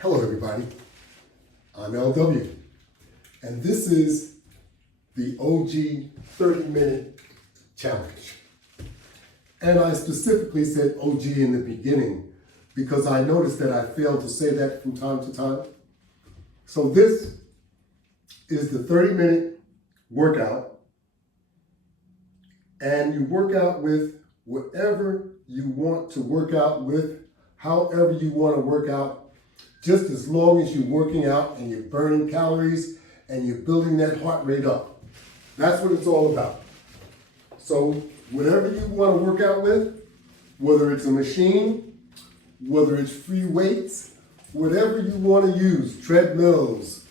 Hello everybody, I'm LW, and this is the OG 30-minute challenge. And I specifically said OG in the beginning because I noticed that I failed to say that from time to time. So this is the 30-minute workout, and you work out with whatever you want to work out with, however you want to work out, just as long as you're working out and you're burning calories and you're building that heart rate up. That's what it's all about. So whatever you want to work out with, whether it's a machine, whether it's free weights, whatever you want to use, treadmills,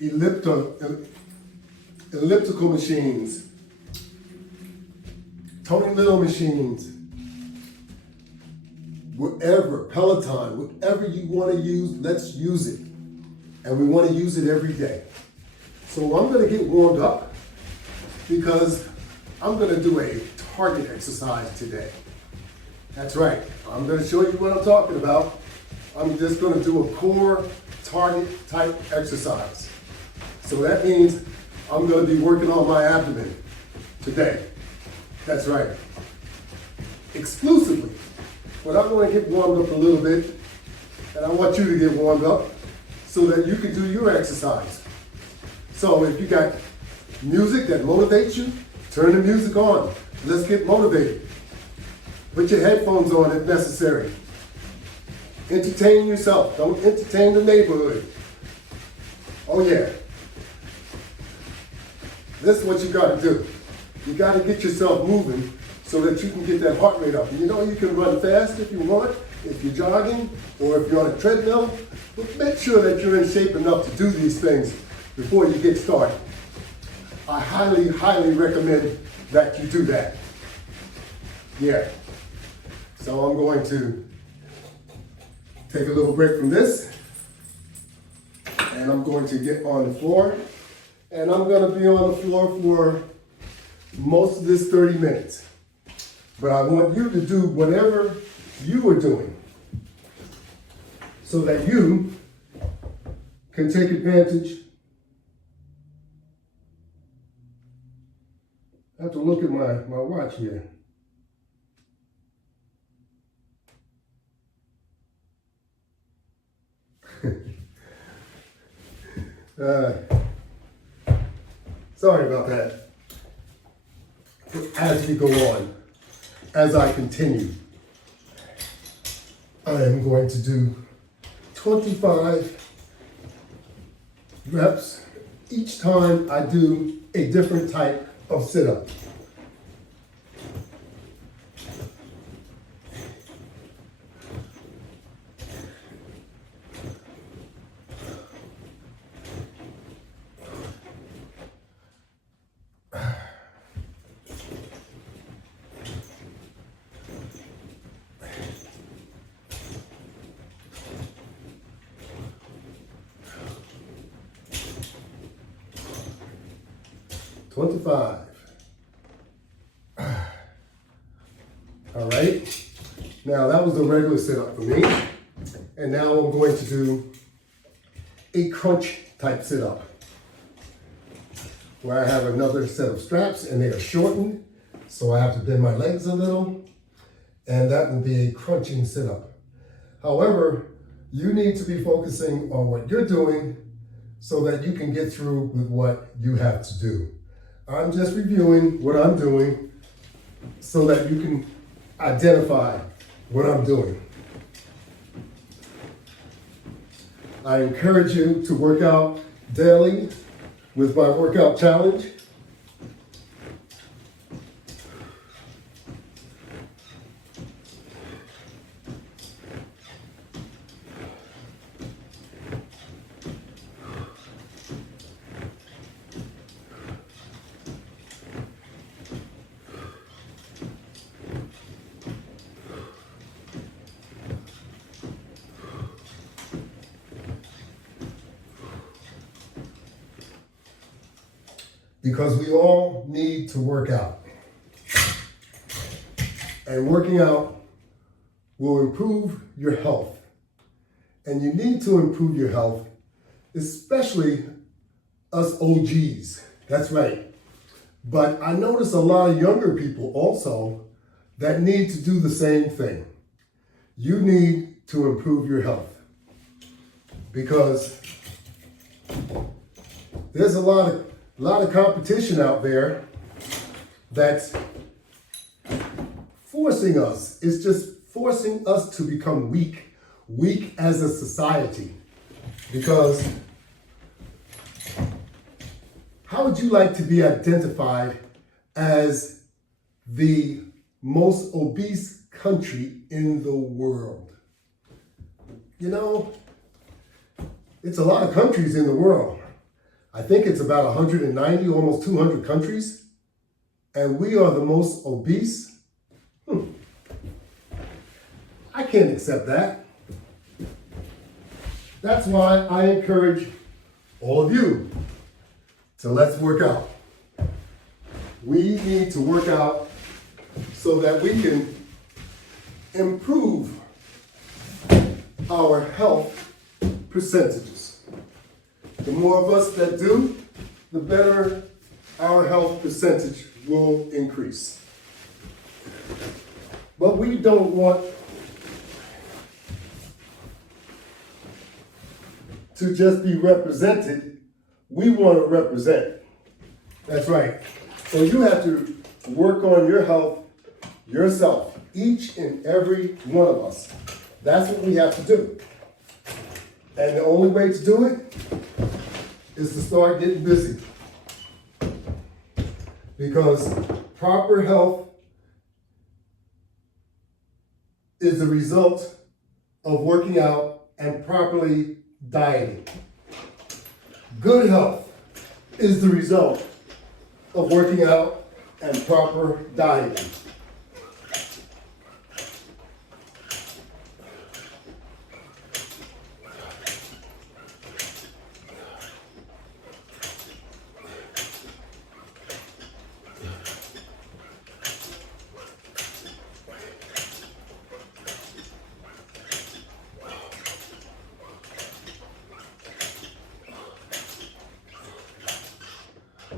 elliptical machines, Tony Little machines, whatever, Peloton, whatever you want to use, let's use it. And we want to use it every day. So I'm going to get warmed up because I'm going to do a target exercise today. That's right. I'm going to show you what I'm talking about. I'm just going to do a core target type exercise. So that means I'm going to be working on my abdomen today. That's right. Exclusively. But I'm going to get warmed up a little bit, and I want you to get warmed up so that you can do your exercise. So if you got music that motivates you, turn the music on. Let's get motivated. Put your headphones on if necessary. Entertain yourself. Don't entertain the neighborhood. Oh yeah. This is what you got to do. You got to get yourself moving so that you can get that heart rate up. And you know, you can run fast if you want, if you're jogging, or if you're on a treadmill, but make sure that you're in shape enough to do these things before you get started. I highly, highly recommend that you do that. Yeah. So I'm going to take a little break from this, and I'm going to get on the floor, and I'm going to be on the floor for most of this 30 minutes. But I want you to do whatever you are doing so that you can take advantage. I have to look at my watch here. Sorry about that. As we go on, as I continue, I am going to do 25 reps each time I do a different type of sit-up. All right. Now that was the regular sit-up for me. And now I'm going to do a crunch type sit-up where I have another set of straps and they are shortened. So I have to bend my legs a little, and that will be a crunching sit-up. However, you need to be focusing on what you're doing so that you can get through with what you have to do. I'm just reviewing what I'm doing so that you can identify what I'm doing. I encourage you to work out daily with my workout challenge. Because we all need to work out. And working out will improve your health and you need to improve your health, especially us OGs. That's right. But I notice a lot of younger people also that need to do the same thing. You need to improve your health because there's a lot of competition out there that's forcing us. It's just forcing us to become weak as a society. Because how would you like to be identified as the most obese country in the world? You know, it's a lot of countries in the world. I think it's about 190, almost 200 countries. And we are the most obese? I can't accept that. That's why I encourage all of you to let's work out. We need to work out so that we can improve our health percentages. The more of us that do, the better our health percentage will increase. But we don't want to just be represented. We want to represent. That's right. So you have to work on your health yourself, each and every one of us. That's what we have to do. And the only way to do it is to start getting busy. Because proper health is the result of working out and properly dieting. Good health is the result of working out and proper dieting.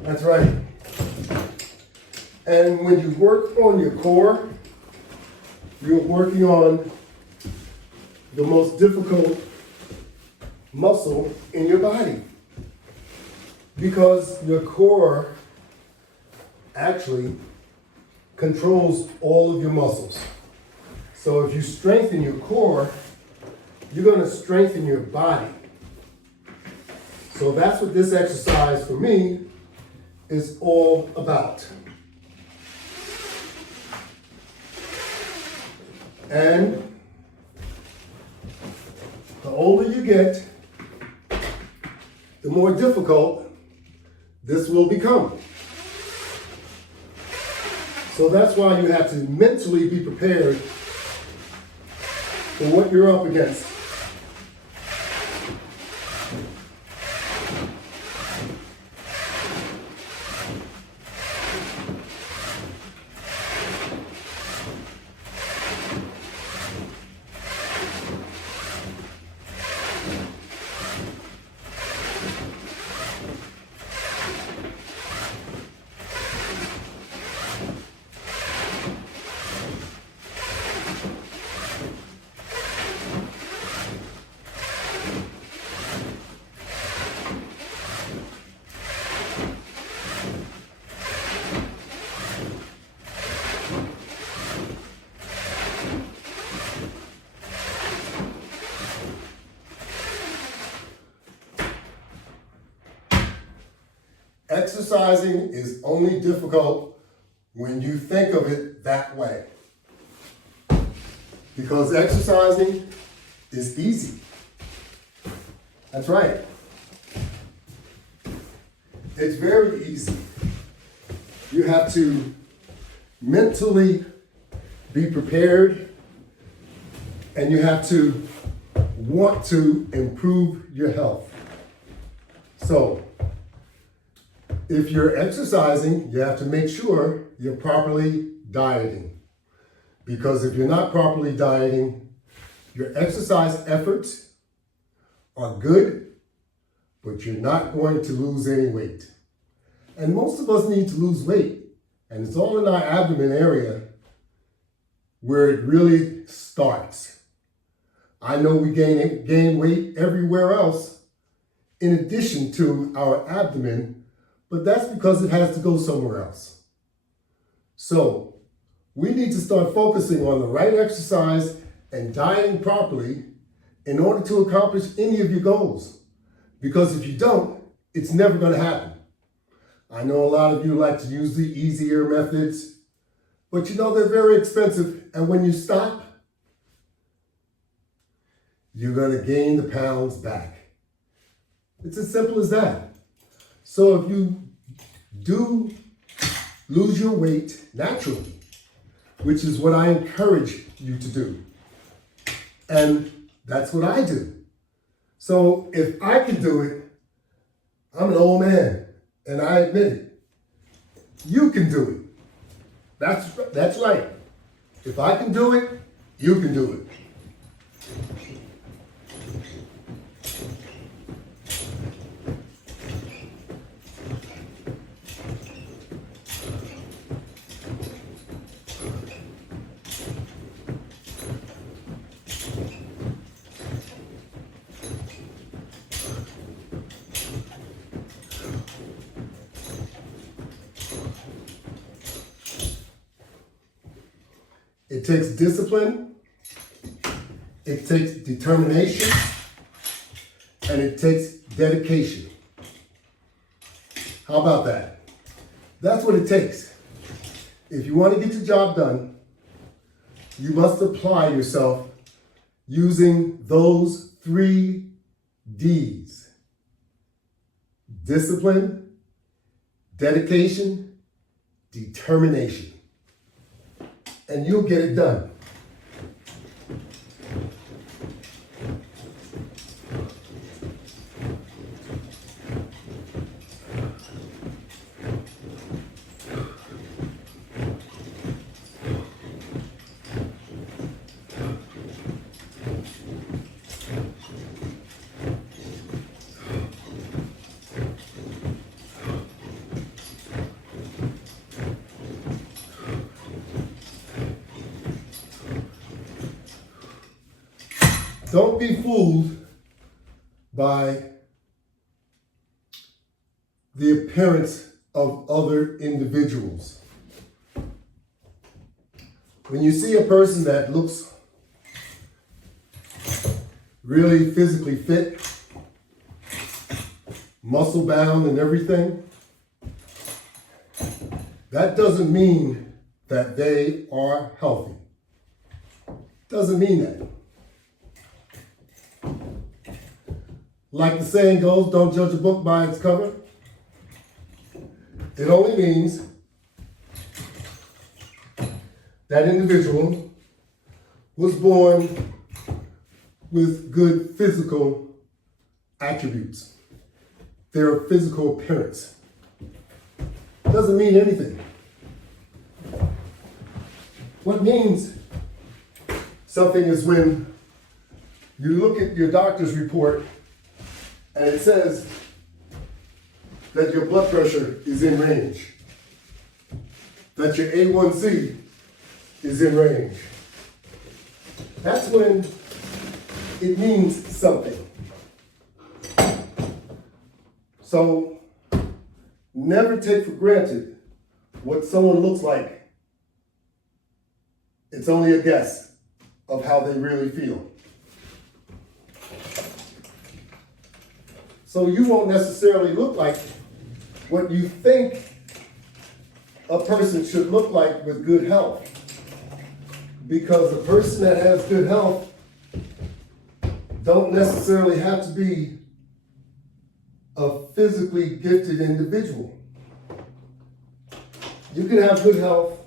That's right. And when you work on your core, you're working on the most difficult muscle in your body. Because your core actually controls all of your muscles. So if you strengthen your core, you're going to strengthen your body. So that's what this exercise for me is all about. And the older you get, the more difficult this will become. So that's why you have to mentally be prepared for what you're up against. Exercising is only difficult when you think of it that way. Because exercising is easy. That's right. It's very easy. You have to mentally be prepared, and you have to want to improve your health. So, if you're exercising, you have to make sure you're properly dieting. Because if you're not properly dieting, your exercise efforts are good, but you're not going to lose any weight. And most of us need to lose weight, and it's all in our abdomen area where it really starts. I know we gain weight everywhere else in addition to our abdomen, but that's because it has to go somewhere else. So we need to start focusing on the right exercise and dieting properly in order to accomplish any of your goals. Because if you don't, it's never going to happen. I know a lot of you like to use the easier methods, but you know they're very expensive, and when you stop, you're going to gain the pounds back. It's as simple as that. So if you do lose your weight naturally, which is what I encourage you to do, and that's what I do. So if I can do it, I'm an old man, and I admit it. You can do it. That's right. If I can do it, you can do it. It takes discipline, it takes determination, and it takes dedication. How about that? That's what it takes. If you want to get your job done, you must apply yourself using those 3 D's. Discipline, dedication, determination. And you'll get it done. Don't be fooled by the appearance of other individuals. When you see a person that looks really physically fit, muscle bound and everything, that doesn't mean that they are healthy. Doesn't mean that. Like the saying goes, don't judge a book by its cover. It only means that individual was born with good physical attributes, their physical appearance. Doesn't mean anything. What means something is when you look at your doctor's report and it says that your blood pressure is in range, that your A1C is in range. That's when it means something. So never take for granted what someone looks like. It's only a guess of how they really feel. So you won't necessarily look like what you think a person should look like with good health. Because a person that has good health don't necessarily have to be a physically gifted individual. You can have good health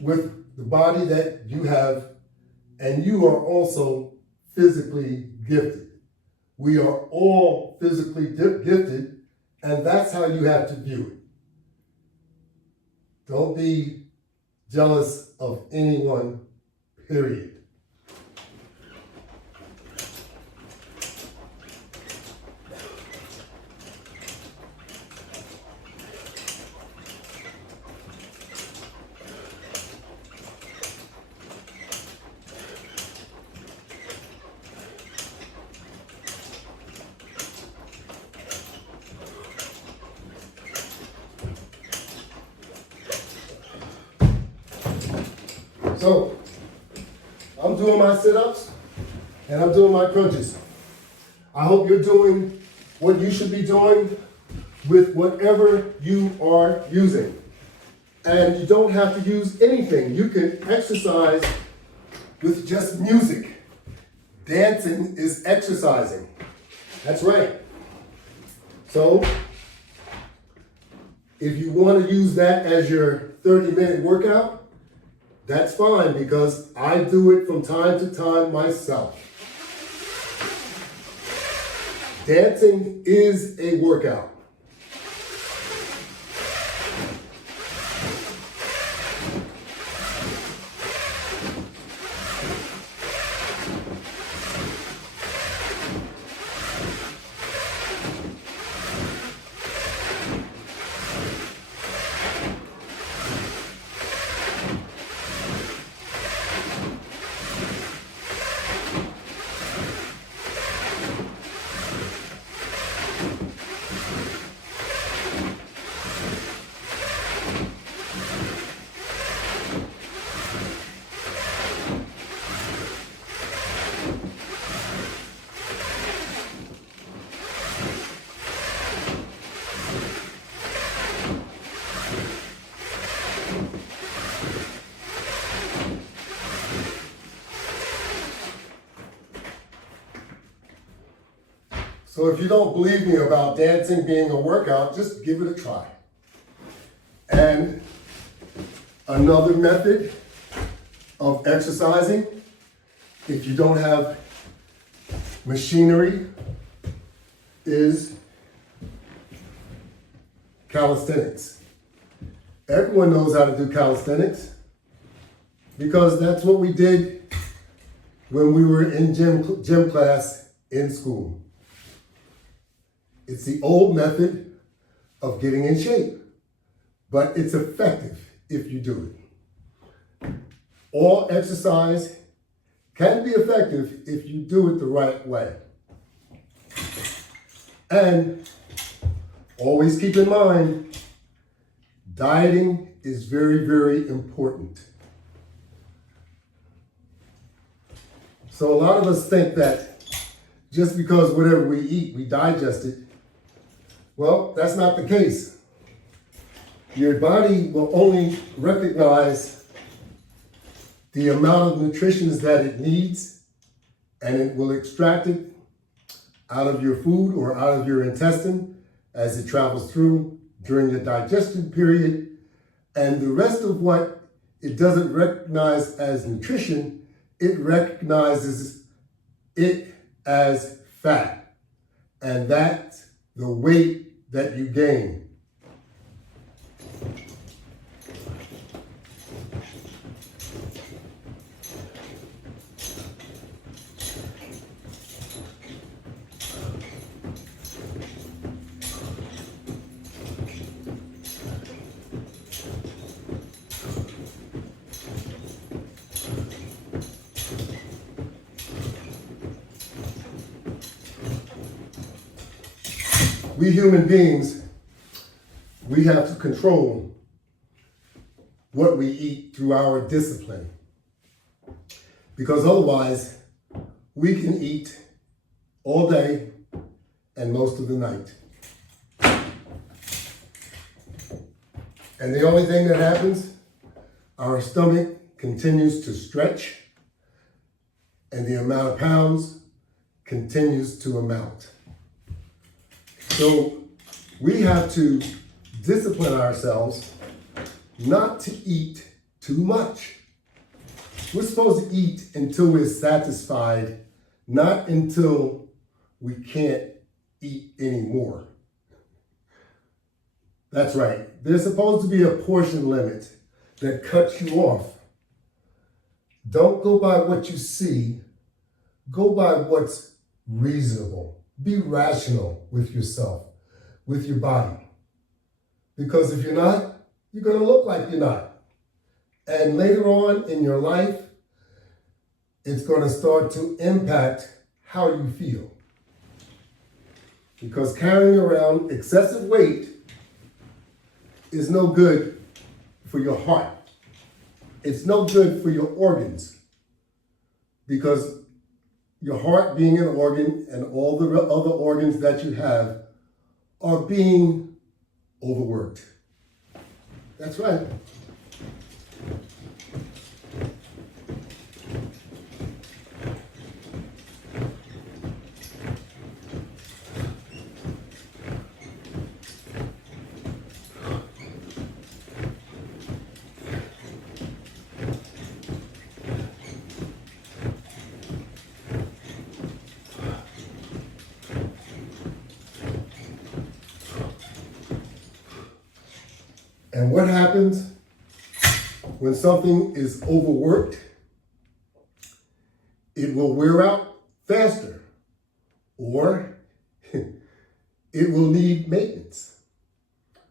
with the body that you have, and you are also physically gifted. We are all physically gifted, and that's how you have to view it. Don't be jealous of anyone, period. So, I'm doing my sit-ups and I'm doing my crunches. I hope you're doing what you should be doing with whatever you are using. And you don't have to use anything. You can exercise with just music. Dancing is exercising. That's right. So, if you want to use that as your 30-minute workout, that's fine because I do it from time to time myself. Dancing is a workout. So if you don't believe me about dancing being a workout, just give it a try. And another method of exercising, if you don't have machinery, is calisthenics. Everyone knows how to do calisthenics because that's what we did when we were in gym class in school. It's the old method of getting in shape, but it's effective if you do it. All exercise can be effective if you do it the right way. And always keep in mind, dieting is very, very important. So a lot of us think that just because whatever we eat, we digest it. Well, that's not the case. Your body will only recognize the amount of nutrition that it needs, and it will extract it out of your food or out of your intestine as it travels through during the digestion period. And the rest of what it doesn't recognize as nutrition, it recognizes it as fat. And that's the weight that you gain. We human beings, we have to control what we eat through our discipline. Because otherwise, we can eat all day and most of the night. And the only thing that happens, our stomach continues to stretch and the amount of pounds continues to amount. So we have to discipline ourselves not to eat too much. We're supposed to eat until we're satisfied, not until we can't eat anymore. That's right. There's supposed to be a portion limit that cuts you off. Don't go by what you see. Go by what's reasonable. Be rational with yourself, with your body. Because if you're not, you're going to look like you're not. And later on in your life, it's going to start to impact how you feel. Because carrying around excessive weight is no good for your heart. It's no good for your organs because your heart being an organ and all the other organs that you have are being overworked. That's right. And what happens when something is overworked? It will wear out faster, or it will need maintenance.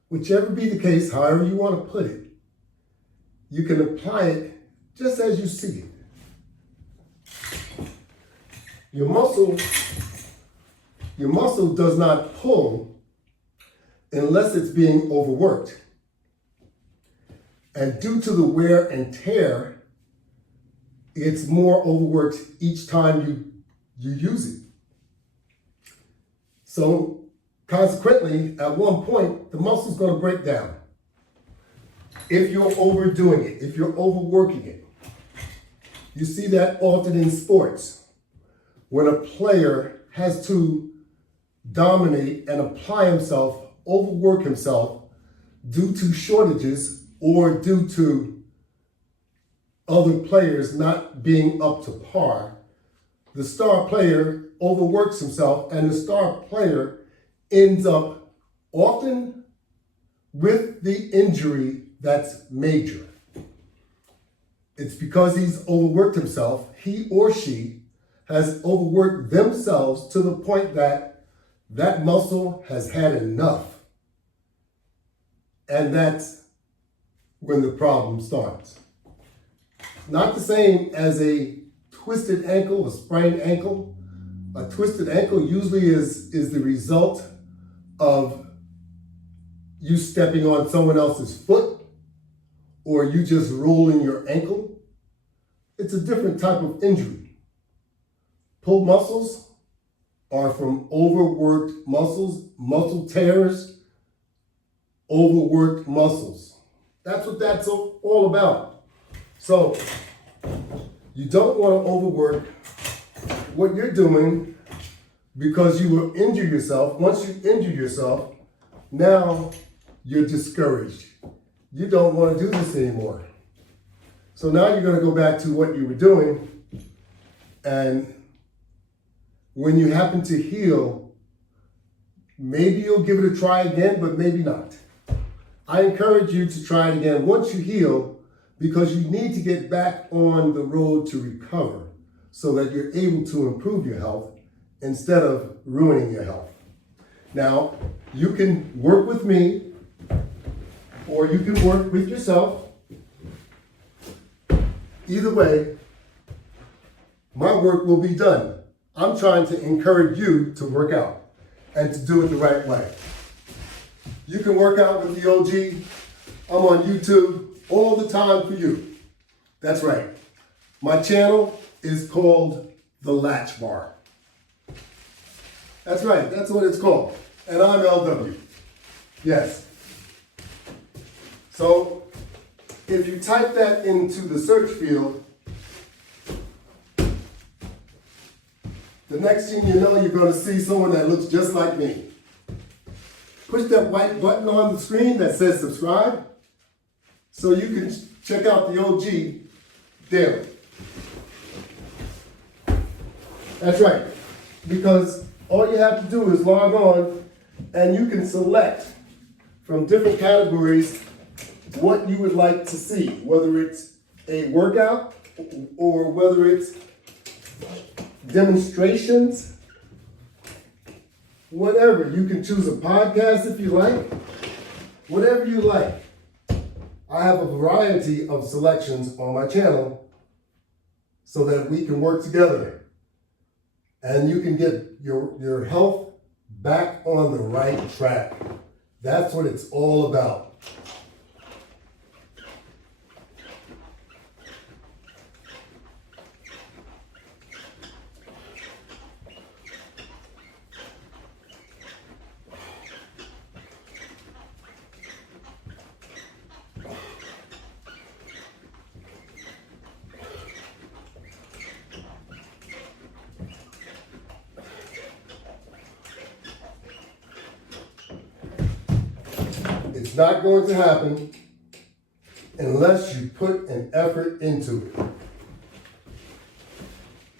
Whichever be the case, however you want to put it, you can apply it just as you see it. Your muscle does not pull unless it's being overworked. And due to the wear and tear, it's more overworked each time you use it. So consequently, at one point, the muscle's going to break down. If you're overdoing it, if you're overworking it. You see that often in sports. When a player has to dominate and apply himself, overwork himself due to shortages or due to other players not being up to par, the star player overworks himself and the star player ends up often with the injury that's major. It's because he's overworked himself. He or she has overworked themselves to the point that that muscle has had enough. And that's when the problem starts. Not the same as a twisted ankle, a sprained ankle. A twisted ankle usually is the result of you stepping on someone else's foot or you just rolling your ankle. It's a different type of injury. Pulled muscles are from overworked muscles, muscle tears, overworked muscles. That's what that's all about. So you don't want to overwork what you're doing because you will injure yourself. Once you injure yourself, now you're discouraged. You don't want to do this anymore. So now you're going to go back to what you were doing, and when you happen to heal, maybe you'll give it a try again, but maybe not. I encourage you to try it again once you heal, because you need to get back on the road to recover so that you're able to improve your health instead of ruining your health. Now, you can work with me or you can work with yourself. Either way, my work will be done. I'm trying to encourage you to work out and to do it the right way. You can work out with the OG. I'm on YouTube all the time for you. That's right. My channel is called The Latch Bar. That's right, that's what it's called. And I'm LW. Yes. So if you type that into the search field, the next thing you know, you're going to see someone that looks just like me. Push that white button on the screen that says subscribe so you can check out the OG daily. That's right, because all you have to do is log on and you can select from different categories what you would like to see, whether it's a workout or whether it's demonstrations, whatever. You can choose a podcast if you like, whatever you like. I have a variety of selections on my channel so that we can work together and you can get your health back on the right track. That's what it's all about. It's not going to happen unless you put an effort into it.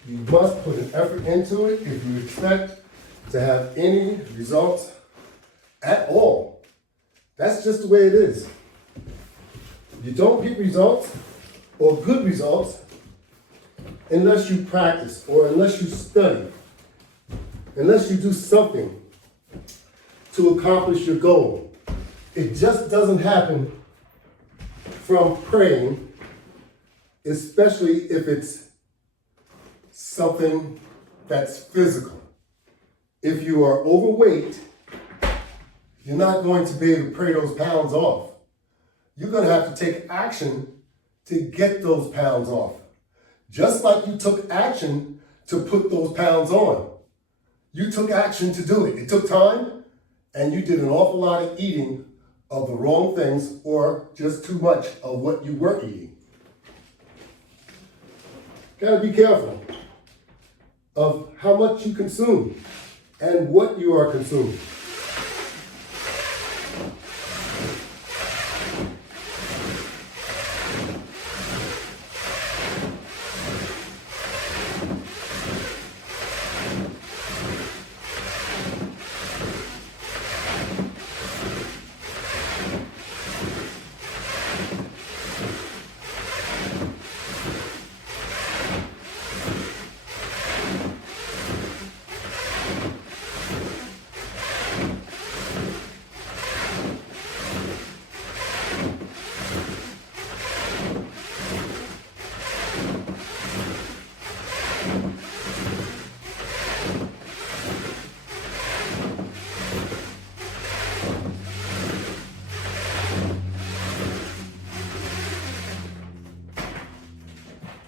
You must put an effort into it if you expect to have any results at all. That's just the way it is. You don't get results or good results unless you practice or unless you study, unless you do something to accomplish your goal. It just doesn't happen from praying, especially if it's something that's physical. If you are overweight, you're not going to be able to pray those pounds off. You're going to have to take action to get those pounds off. Just like you took action to put those pounds on. You took action to do it. It took time, and you did an awful lot of eating of the wrong things or just too much of what you were eating. Gotta be careful of how much you consume and what you are consuming.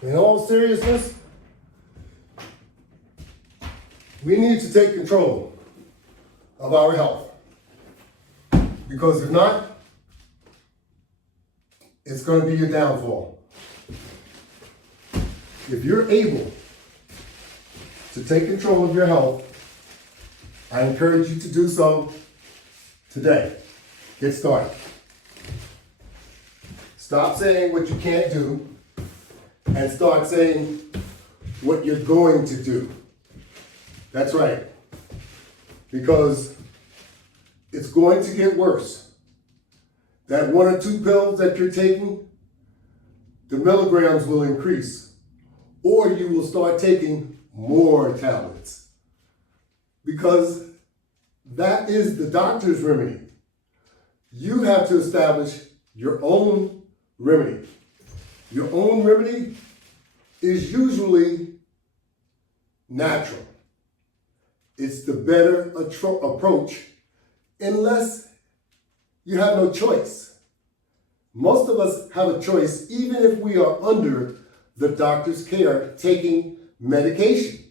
In all seriousness, we need to take control of our health. Because if not, it's going to be your downfall. If you're able to take control of your health, I encourage you to do so today. Get started. Stop saying what you can't do and start saying what you're going to do. That's right. Because it's going to get worse. That 1 or 2 pills that you're taking, the milligrams will increase. Or you will start taking more tablets. Because that is the doctor's remedy. You have to establish your own remedy. Your own remedy is usually natural. It's the better approach unless you have no choice. Most of us have a choice even if we are under the doctor's care taking medication.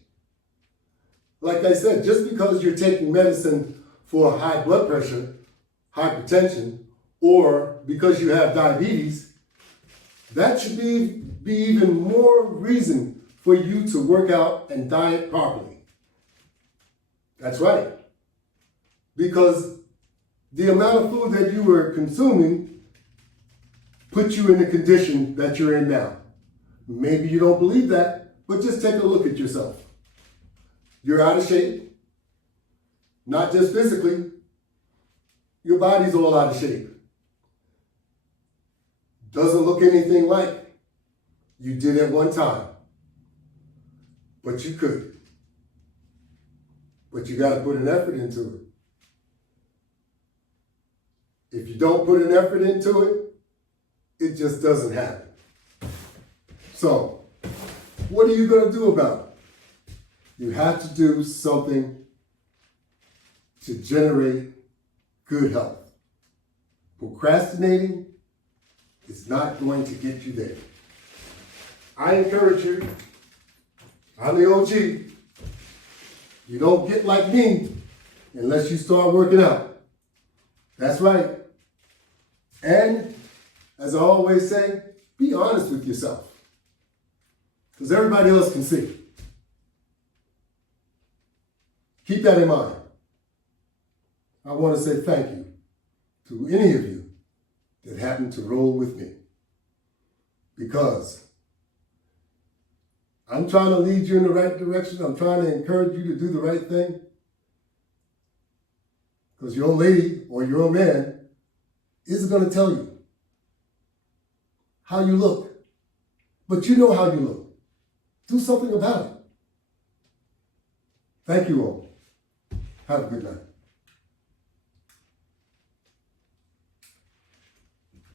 Like I said, just because you're taking medicine for high blood pressure, hypertension, or because you have diabetes, that should be even more reason for you to work out and diet properly. That's right. Because the amount of food that you were consuming put you in the condition that you're in now. Maybe you don't believe that, but just take a look at yourself. You're out of shape. Not just physically. Your body's all out of shape. Doesn't look anything like you did at one time. But you could. But you got to put an effort into it. If you don't put an effort into it, it just doesn't happen. So, what are you going to do about it? You have to do something to generate good health. Procrastinating is not going to get you there. I encourage you, I'm the OG, you don't get like me unless you start working out. That's right. And, as I always say, be honest with yourself. Because everybody else can see. Keep that in mind. I want to say thank you to any of you that happen to roll with me. Because I'm trying to lead you in the right direction. I'm trying to encourage you to do the right thing. Because your old lady or your old man isn't going to tell you how you look. But you know how you look. Do something about it. Thank you all. Have a good night.